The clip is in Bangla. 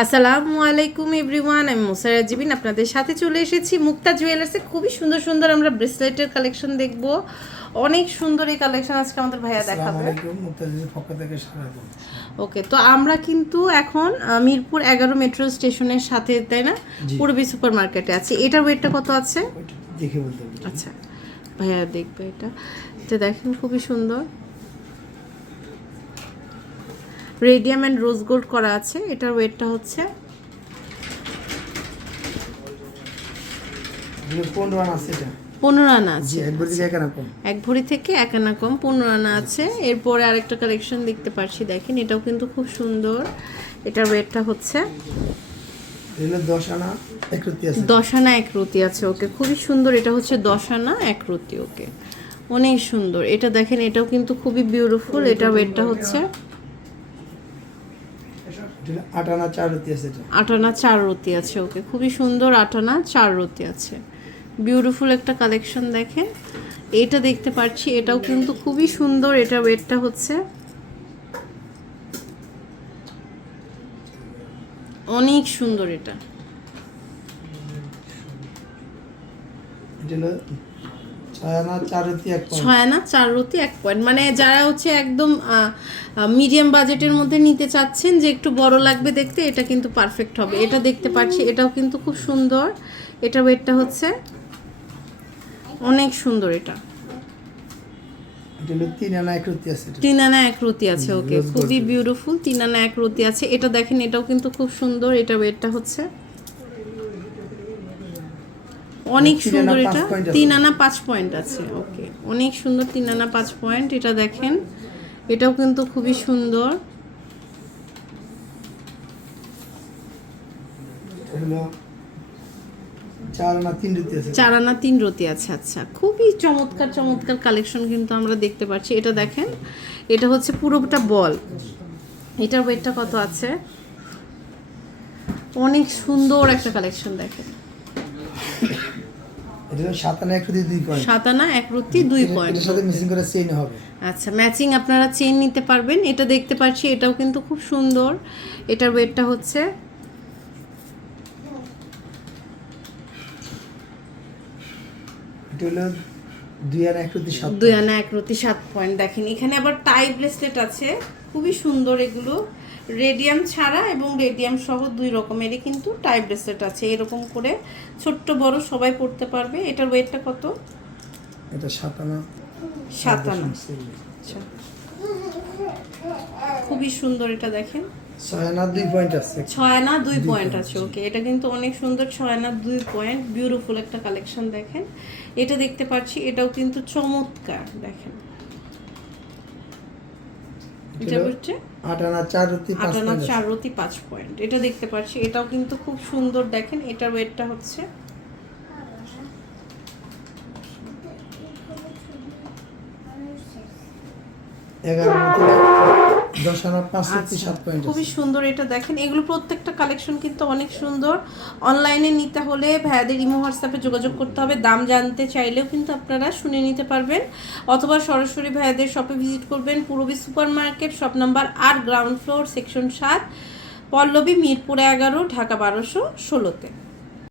আসসালামু আলাইকুম এভরিওয়ান আমি মুসারা জিবিন আপনাদের সাথে চলে এসেছি মুক্তা জুয়েলার্সে খুবই সুন্দর সুন্দর আমরা ব্রেসলেটের কালেকশন দেখব। অনেক সুন্দর এই কালেকশন আজকে আমাদের ভাইয়া দেখাবে। ওকে তো আমরা কিন্তু এখন মিরপুর এগারো মেট্রো স্টেশনের সাথে তাই না? পূর্বী সুপার মার্কেটে আছে। এটার ওয়েটটা কত আছে? দেখে বলতে আচ্ছা ভাইয়া দেখবে এটা। তো দেখেন খুবই সুন্দর। রেডিয়াম অ্যান্ড রোজ গোল্ড করা আছে। এটার ওয়েটটা হচ্ছে রান পনেরো আনা আছে একা ভরি থেকে এক আনা কম পনেরো আনা আছে। এরপরে আরেকটা কালেকশন দেখতে পাচ্ছি দেখেন এটাও কিন্তু খুব সুন্দর। এটার ওয়েটটা হচ্ছে আছে। এক রুটি আছে ওকে। খুবই সুন্দর এটা হচ্ছে দশ আনা এক ওকে। অনেক সুন্দর। এটা দেখেন এটাও কিন্তু খুবই বিউটিফুল এটা ওয়েটটা হচ্ছে এগুলো আট আনা চার রতি আছে এটা। আটানা চার রতি আছে ওকে। খুবই সুন্দর আটানা চার রতি আছে। বিউটিফুল একটা কালেকশন দেখেন। এটা দেখতে পাচ্ছি এটাও কিন্তু খুবই সুন্দর এটা ওয়েটটা হচ্ছে অনেক সুন্দর এটা। ছয় আনা চার রতি এক পয়েন্ট মানে যারা হচ্ছে একদম মিডিয়াম বাজেটের মধ্যে নিতে চাচ্ছেন যে একটু বড় লাগবে দেখতে এটা কিন্তু পারফেক্ট হবে। এটা দেখতে পাচ্ছি এটাও কিন্তু খুব সুন্দর। এটা ওয়েটটা হচ্ছে অনেক সুন্দর এটা। এটা তিন আনা আছে এটা। তিন আনা এক রতি আছে ওকে। খুবই বিউটিফুল তিন আনা এক রতি আছে। এটা দেখেন এটাও কিন্তু খুব সুন্দর। এটা ওয়েটটা হচ্ছে অনেক সুন্দর এটা। তিন আনা পাঁচ পয়েন্ট আছে ওকে অনেক সুন্দর তিন আনা পাঁচ পয়েন্ট এটা দেখেন। এটাও কিন্তু খুবই সুন্দর। চার আনা তিন রতি আছে। চার আনা তিন রতি আছে আচ্ছা। খুবই চমৎকার চমৎকার কালেকশন কিন্তু আমরা দেখতে পাচ্ছি। এটা দেখেন এটা হচ্ছে পুরোটা বল। এটার ওয়েটটা কত আছে? অনেক সুন্দর একটা কালেকশন দেখেন। এটা হলো সাত আনা দুই পয়েন্ট সাত এক রতি দুই পয়েন্ট এটার সাথে মিসিং করে চেইন হবে। আচ্ছা ম্যাচিং আপনারা চেন নিতে পারবেন। এটা দেখতে পাচ্ছি এটাও কিন্তু খুব সুন্দর। এটার ওয়েটটা হচ্ছে এটা হলো দুই আনা একরতি সাত দুই আনা এক রুতি সাত পয়েন্ট দেখেন। এখানে আবার টাই ব্রেসলেট আছে। খুবই সুন্দর এগুলো। রেডিয়াম ছাড়া এবং রেডিয়াম সহ দুই রকমেরই কিন্তু টাই ব্রেসলেট আছে। এরকম করে ছোট্ট বড় সবাই পড়তে পারবে। এটার ওয়েটটা কত? এটা সাত আনা সাত আনা আচ্ছা। খুবই সুন্দর এটা দেখেন। দুই পয়েন্ট আছে। ছয় আনা দুই পয়েন্ট আছে ওকে এটা কিন্তু অনেক সুন্দর ছয় দুই পয়েন্ট বিউটিফুল একটা কালেকশন দেখেন। এটা দেখতে পাচ্ছি এটাও কিন্তু চমৎকার দেখেন। এটা হচ্ছে চার রতি আটানা পয়েন্ট চার রতি পাঁচ পয়েন্ট এটা দেখতে পাচ্ছি এটাও কিন্তু খুব সুন্দর দেখেন। এটার ওয়েটটা হচ্ছে এগারো আনা থেকে দশ আনা পাঁচ রতি আচ্ছা, সাত পয়েন্ট খুবই সুন্দর এটা দেখেন। এগুলো প্রত্যেকটা কালেকশন কিন্তু অনেক সুন্দর। অনলাইনে নিতে হলে ভাইয়াদের ইমো হোয়াটসঅ্যাপে যোগাযোগ করতে হবে। দাম জানতে চাইলেও কিন্তু আপনারা শুনে নিতে পারবেন। অথবা সরাসরি ভাইয়াদের শপে ভিজিট করবেন। Purabi super market shop number আর গ্রাউন্ড ফ্লোর সেকশন সাত পল্লবী মিরপুর এগারো ঢাকা বারোশো ষোলোতে।